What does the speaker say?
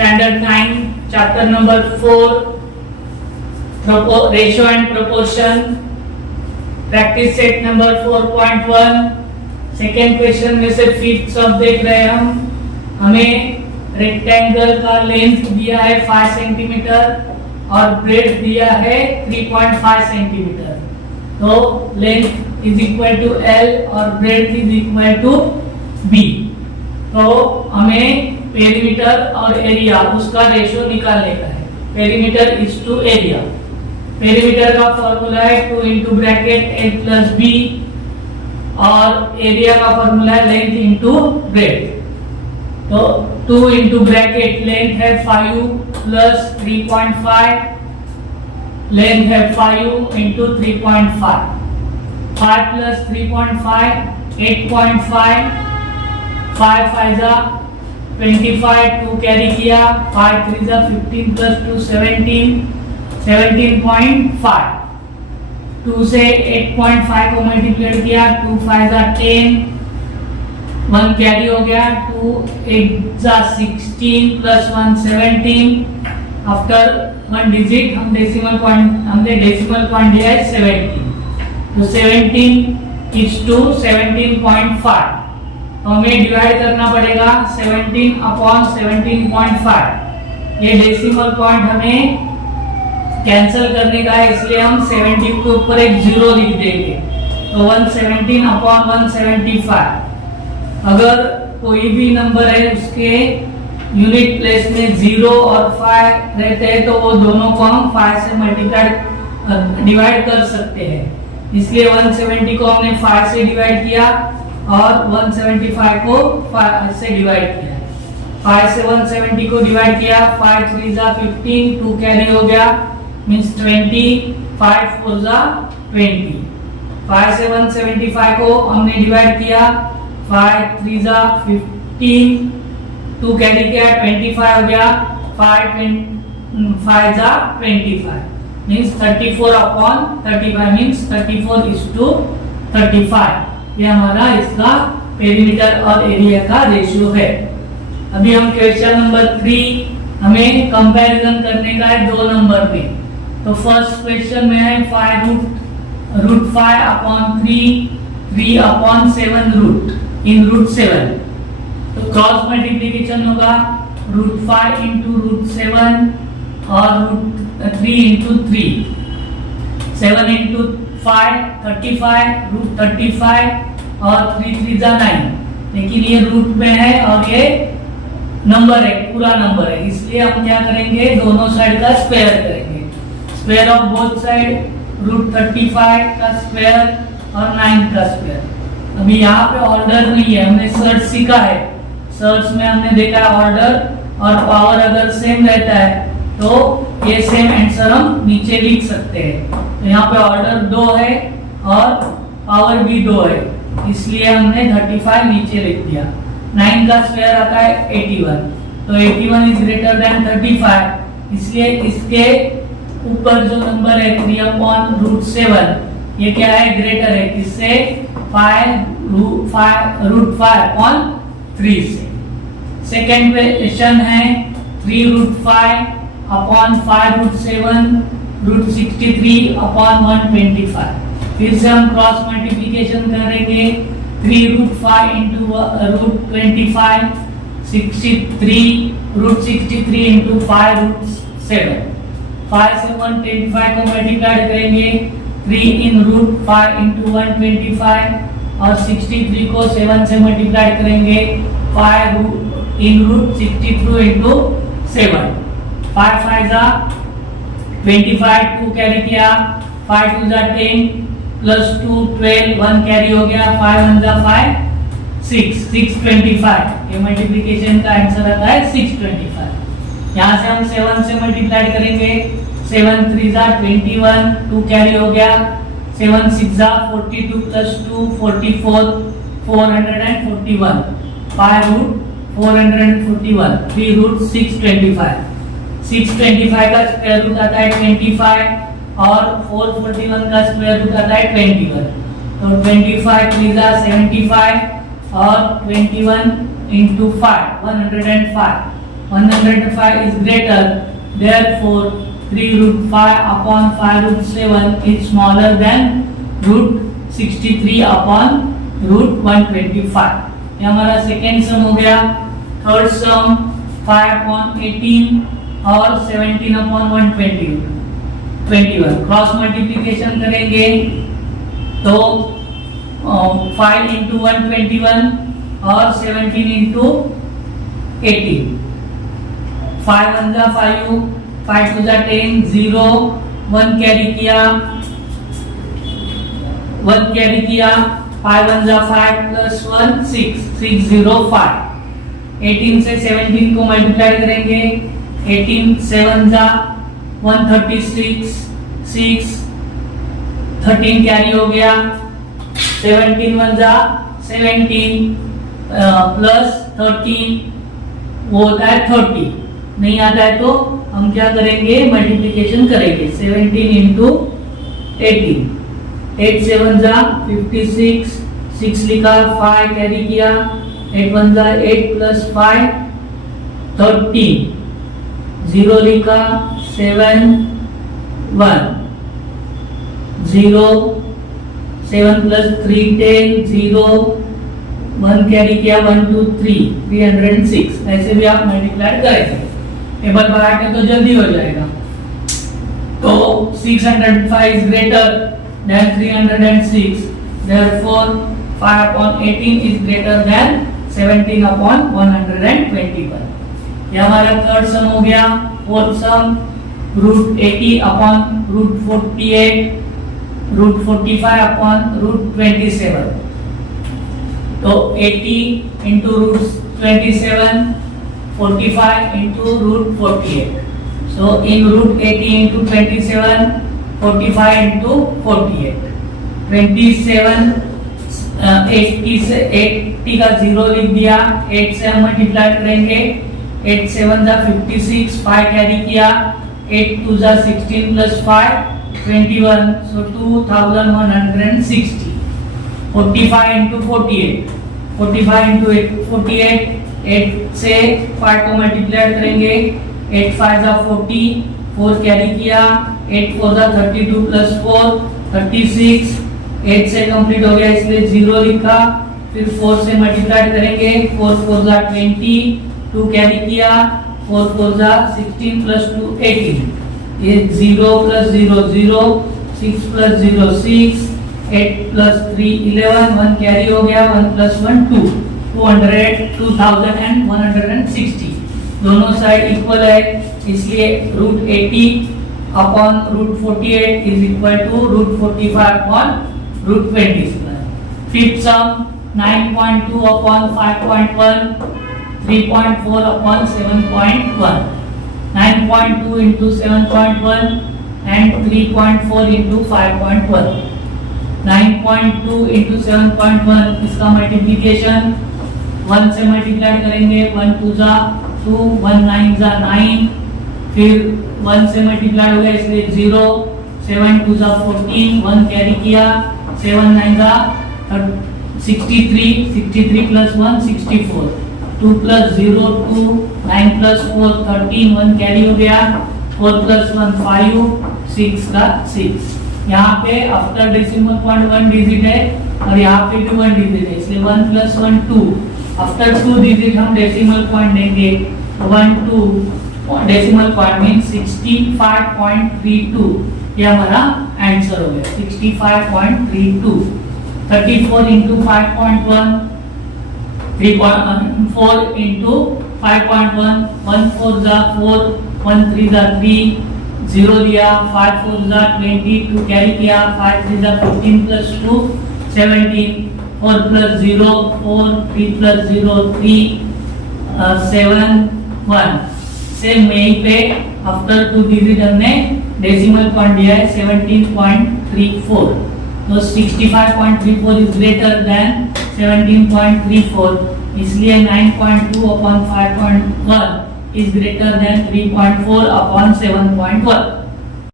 Standard 9, chapter number 4, ratio and proportion, practice set number 4.1. Second question में से fifth सब देख रहे हैं हमें रेक्टेंगल का लेंथ दिया है 5 सेंटीमीटर और ब्रेड्थ दिया है 3.5 सेंटीमीटर। तो length is equal to L और breadth is equal to B। तो हमें पेरीमीटर और एरिया उसका रेशियो निकालने का है। Perimeter is to area. Perimeter का फॉर्मूला है 2 into bracket L plus B और एरिया का फॉर्मूला है लेंथ इंटू ब्रेड्थ। तो 2 इंटू ब्रैकेट लेंथ है 5 प्लस 3.5, लेंथ है 5 इंटू 3.5, 5 प्लस 3.5 8.5, 5 5 जा 25, 2 कैरी किया, 5 3 जा 15 प्लस 2 17, 17.5। 2 से 8.5 को मल्टीप्लाई किया, 2 5 जा 10, 1 कैरी हो गया, 2 8 जा 16 प्लस 1 17। आफ्टर 1 डिजिट हमने डेसिमल पॉइंट दिया है 17। तो 17 इज टू 17.5। तो हमें डिवाइड करना पड़ेगा 17 अपॉन 17.5। ये डेसिमल पॉइंट हमें कैंसिल करने का है, इसलिए हम 70 के ऊपर एक 0 लिख देंगे। तो 117 अपॉन 175। अगर कोई भी नंबर है उसके यूनिट प्लेस में 0 और 5 रहते हैं तो वो दोनों को हम 5 से मल्टीप्लाई डिवाइड कर सकते हैं। इसलिए 170 को हमने 5 से डिवाइड किया और 175 को 5 से डिवाइड किया। 5 से 170 को डिवाइड किया, 5 3 जा 15, 2 कैरी हो गया मींस 20, 5 4 जा 20। 5 से 175 को हमने डिवाइड किया, 5 3 जा 15, 2 कैरी किया 25 हो गया, 5 जा 25 means 34 upon 35 means 34 is to 35। ये हमारा इसका पेरीमीटर और एरिया का रेशियो है। अभी हम क्वेश्चन नंबर 3 हमें कंपैरिजन करने का है दो नंबर में। तो फर्स्ट क्वेश्चन में है 5 रूट 5 अपॉन 3 अपॉन 7 रूट इन रूट 7। तो क्रॉस मल्टीप्लिकेशन होगा रूट 5 इंटू रूट 7 और रूट 3 इंटू 3। 7 इंटू 5 35 रूट 35 और 3 3 जा 9। लेकिन ये रूट में है और ये नंबर है, पूरा नंबर है, इसलिए हम क्या करेंगे दोनों साइड का स्क्वायर करेंगे। Square of both side root 35 का स्क्वायर और 9 का स्क्वायर। अभी यहाँ पे ऑर्डर नहीं है, हमने सर्च सीखा है। सर्च में हमने देखा ऑर्डर और पावर अगर सेम रहता है तो ये सेम आंसर हम नीचे लिख सकते हैं। तो यहाँ पे ऑर्डर 2 है और पावर भी 2 है, इसलिए हमने 35 नीचे लिख दिया। 9 का स्क्वायर आता है 81। तो 81 इज ग्रेटर देन 35, इसलिए इसके ऊपर जो नंबर है 3 अपॉन रूट 7 ये क्या है ग्रेटर है किससे 5 रूट 5 अपॉन 3 से। सेकेंड क्वेश्चन है 3 root 5 upon 5 root 7 root 63 upon 125। फिर से हम क्रॉस मल्टीप्लिकेशन करेंगे 3 root 5 into root 25 63 root 63 into 5 root 7। 5 से 125 को मल्टीप्लाई करेंगे 3 इन रूट 5 इंटू 125 और 63 को 7 से मल्टीप्लाई करेंगे 5 इन रूट 63 इंटू 7। 5 5 जा 25, 2 कैरी किया, 5 2 जा 10 प्लस 2 12, 1 कैरी हो गया, 5 1 जा 5 6 25। ये मल्टीप्लिकेशन का आंसर आता है 625। यहाँ से हम 7 से मल्टीप्लाई करेंगे, 7 3 जा 21, 2 कैरी हो गया, 7 6 जा 42 प्लस 2 44 441, 5 रूट 441, 3 रूट 625। 625 का स्क्वायर रूट आता है 25 और 441 का स्क्वायर रूट आता है 21। तो 25 3 जा 75 और 21 into 5 105 105 is greater, therefore 3 root 5 upon 5 root 7 is smaller than root 63 upon root 125. ये हमारा सेकेंड सम हो गया. थर्ड सम 5 upon 18 और 17 upon 121. क्रॉस मल्टीप्लिकेशन करेंगे तो 5 into 121 और 17 into 18. 5 1 जा 5, 5 2 जा 10, 0 1 कैरी किया, 5 1 जा 5 plus 1 6, 605. 18 से 17 को मल्टीप्लाई करेंगे. 18 7 जा 136, 6 13 कैरी हो गया. 17 1 जा 17 प्लस 13 वो होता है 30. नहीं आता है तो हम क्या करेंगे, मल्टीप्लिकेशन करेंगे. 17 इंटू 18, 8 7 जा 56, 6 लिखा, 5 कैरी किया, 8 1 जा 8 प्लस 5 13, 0 लिखा, 7 1 0, 7 प्लस 3 10, 0 1 कैरी किया, 1 2 3 306. ऐसे भी आप मल्टीप्लाई करेंगे. टेबल बढ़ा के तो जल्दी हो जाएगा. तो 605 is greater than 306, therefore 5 upon 18 is greater than 17 upon 121. ये हमारा थर्ड सम हो गया. Fourth sum root 80 upon root 48, root 45 upon root 27. तो 80 into root 27, 45 into root 48. So in root 80 into 27, 45 into 48. 27 80 से 80 का 0 लिख दिया. 8 से हम मल्टीप्लाई करेंगे. 8 7 जा 56, 5 कैरी किया, 8 2 जा 16 plus 5 21, so 2160. 45 into 48, 45 into 48, 8 से 5 को मल्टीप्लाई करेंगे. 8 5 जा 40, 4 कैरी किया, 8 4 जा 32 plus 4 36. 8 से कंप्लीट हो गया इसलिए 0 लिखा. फिर 4 से मल्टीप्लाई करेंगे. 4 4 जा 20, 2 कैरी किया, 4 4 जा 16 plus 2 18. ये 0 plus 0 0, 6 plus 0 6, 8 plus 3 11, 1 कैरी हो गया, 1 plus 1 2, 2160. दोनों साइड इक्वल है इसलिए root 80 upon root 48 is equal to root 45 upon root 20. Fifth sum 9.2 upon 5.1, 3.4 upon 7.1. 9.2 into 7.1 and 3.4 into 5.1. 9.2 into 7.1 इसका मल्टीप्लिकेशन 1 से मल्टीप्लाई करेंगे. 1 2 जा 2, 1 9 जा 9, फिर 1 से मल्टीप्लाई हो गया इसलिए 0. 7 2 जा 14, 1 कैरी किया, 7 9 जा 63, 63 plus 1 64, 2 plus 0 2, 9 plus 4 13, 1 कैरी हो गया, 4 plus 1 5, 6 का 6. यहाँ पे आफ्टर डेसिमल पॉइंट 1 डिजिट है और यहाँ पे भी 1 डिजिट है इसलिए 1 plus 1 2. आफ्टर 2 डिजिट हम डेसिमल पॉइंट देंगे. 1 2 डेसिमल पॉइंट मींस 65.32. ये हमारा आंसर हो गया 65.32. 34 into 5.1, 4 into 5.1, 1 4 जा 4, 1 3 जा 3, 0 लिया, 5 4 जा 20, 2 कैरी किया, 5 3 जा 15 plus 2 17, 4 plus 0 4, 3 plus 0 3, 7 1. सेम यहीं पे आफ्टर 2 डिजिट हमने डेसिमल पॉइंट दिया है 17.34. तो 65.34 इज ग्रेटर देन 17.34, इसलिए 9.2 upon 5.1 is greater than 3.4 upon 7.1.